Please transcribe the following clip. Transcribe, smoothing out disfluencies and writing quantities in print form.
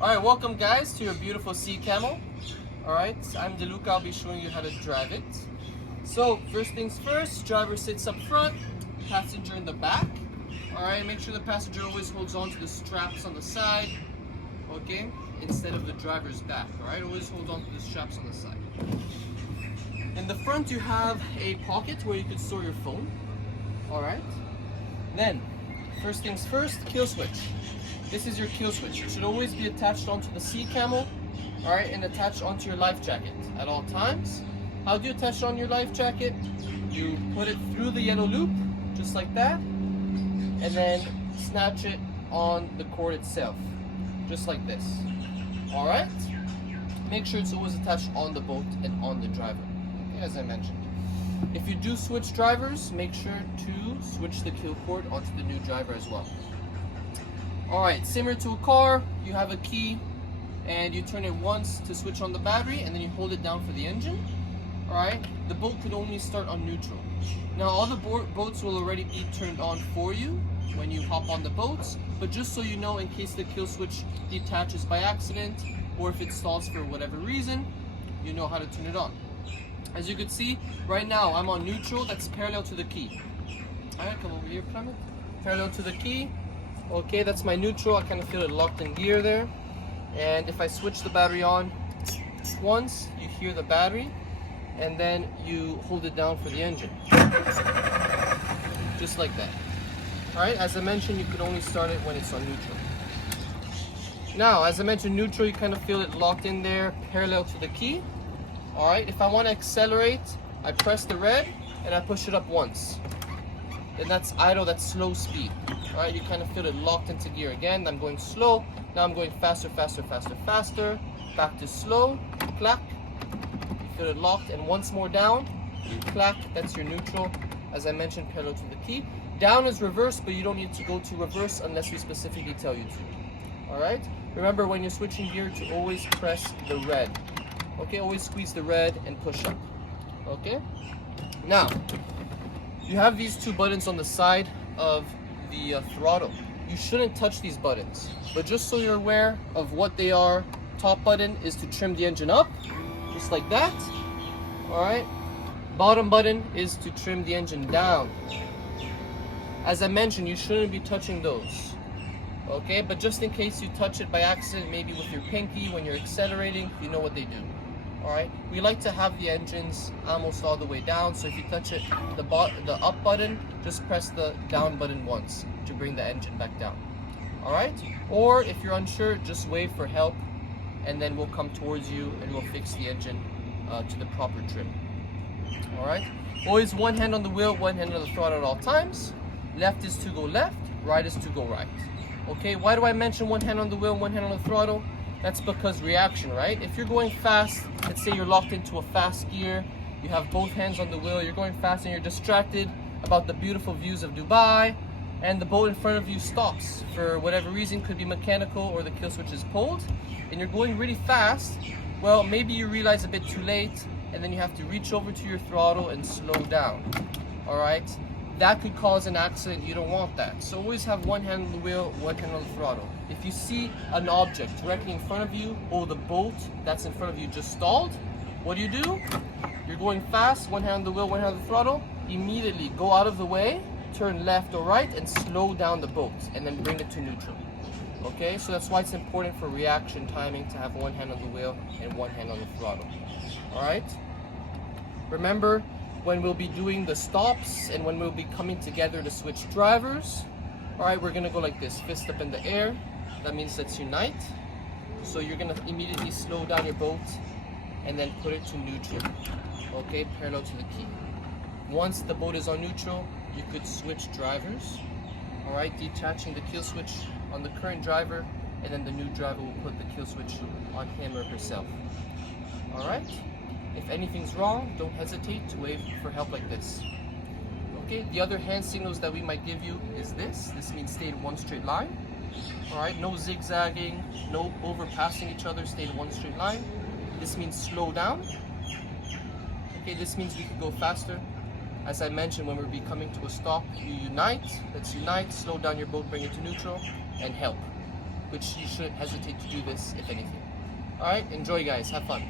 Alright, welcome guys to your beautiful sea camel. Alright, I'm Deluca, I'll be showing you how to drive it. So, first things first, driver sits up front, passenger in the back. Alright, make sure the passenger always holds on to the straps on the side, okay, instead of the driver's back. Alright, always hold on to the straps on the side. In the front you have a pocket where you can store your phone. Alright, then, first things first, kill switch. This is your kill switch. It should always be attached onto the sea camel, alright, and attached onto your life jacket at all times. How do you attach it on your life jacket? You put it through the yellow loop, just like that, and then snatch it on the cord itself, just like this. Alright? Make sure it's always attached on the boat and on the driver, okay, as I mentioned. If you do switch drivers, make sure to switch the kill cord onto the new driver as well. Alright, similar to a car, you have a key and you turn it once to switch on the battery and then you hold it down for the engine. Alright, the boat could only start on neutral. Now all the boats will already be turned on for you when you hop on the boats, but just so you know, in case the kill switch detaches by accident or if it stalls for whatever reason, you know how to turn it on. As you can see, right now I'm on neutral, that's parallel to the key. Alright, come over here, Clement. Parallel to the key. Okay, that's my neutral. I kind of feel it locked in gear there. And if I switch the battery on once, you hear the battery, and then you hold it down for the engine. Just like that. Alright, as I mentioned, you can only start it when it's on neutral. Now, as I mentioned, neutral, you kind of feel it locked in there, parallel to the key. Alright, if I want to accelerate, I press the red, and I push it up once. Then that's idle, that's slow speed. Alright, you kind of feel it locked into gear again. I'm going slow, now I'm going faster, faster, faster, faster. Back to slow, clack. You feel it locked, and once more down, clack, that's your neutral. As I mentioned, parallel to the key. Down is reverse, but you don't need to go to reverse unless we specifically tell you to. Alright, remember when you're switching gear to always press the red. Okay, always squeeze the red and push up. Okay, now, you have these two buttons on the side of the throttle. You shouldn't touch these buttons, but just so you're aware of what they are, top button is to trim the engine up, just like that. Alright, bottom button is to trim the engine down. As I mentioned, you shouldn't be touching those, okay, but just in case you touch it by accident, maybe with your pinky when you're accelerating, you know what they do. Alright, we like to have the engines almost all the way down, so if you touch it, the up button, just press the down button once to bring the engine back down. Alright, or if you're unsure, just wave for help and then we'll come towards you and we'll fix the engine to the proper trim. Alright, always one hand on the wheel, one hand on the throttle at all times. Left is to go left, right is to go right. Okay, why do I mention one hand on the wheel and one hand on the throttle? That's because reaction, right? If you're going fast, let's say you're locked into a fast gear, you have both hands on the wheel, you're going fast and you're distracted about the beautiful views of Dubai, and the boat in front of you stops for whatever reason, could be mechanical or the kill switch is pulled, and you're going really fast, well, maybe you realize a bit too late, and then you have to reach over to your throttle and slow down, alright? That could cause an accident, you don't want that. So always have one hand on the wheel, one hand on the throttle. If you see an object directly in front of you, or the boat that's in front of you just stalled, what do? You're going fast, one hand on the wheel, one hand on the throttle, immediately go out of the way, turn left or right, and slow down the boat, and then bring it to neutral. Okay, so that's why it's important for reaction timing to have one hand on the wheel and one hand on the throttle. Alright? Remember, when we'll be doing the stops and when we'll be coming together to switch drivers, alright, we're gonna go like this, fist up in the air. That means let's unite. So you're gonna immediately slow down your boat and then put it to neutral. Okay, parallel to the key. Once the boat is on neutral, you could switch drivers. Alright, detaching the kill switch on the current driver, and then the new driver will put the kill switch on him or herself. Alright? If anything's wrong, don't hesitate to wave for help like this. Okay, the other hand signals that we might give you is this. This means stay in one straight line. Alright, no zigzagging, no overpassing each other, stay in one straight line. This means slow down. Okay, this means we could go faster. As I mentioned, when we'll be coming to a stop, you unite. Let's unite, slow down your boat, bring it to neutral, and help. which you shouldn't hesitate to do this if anything. All right, enjoy guys, have fun.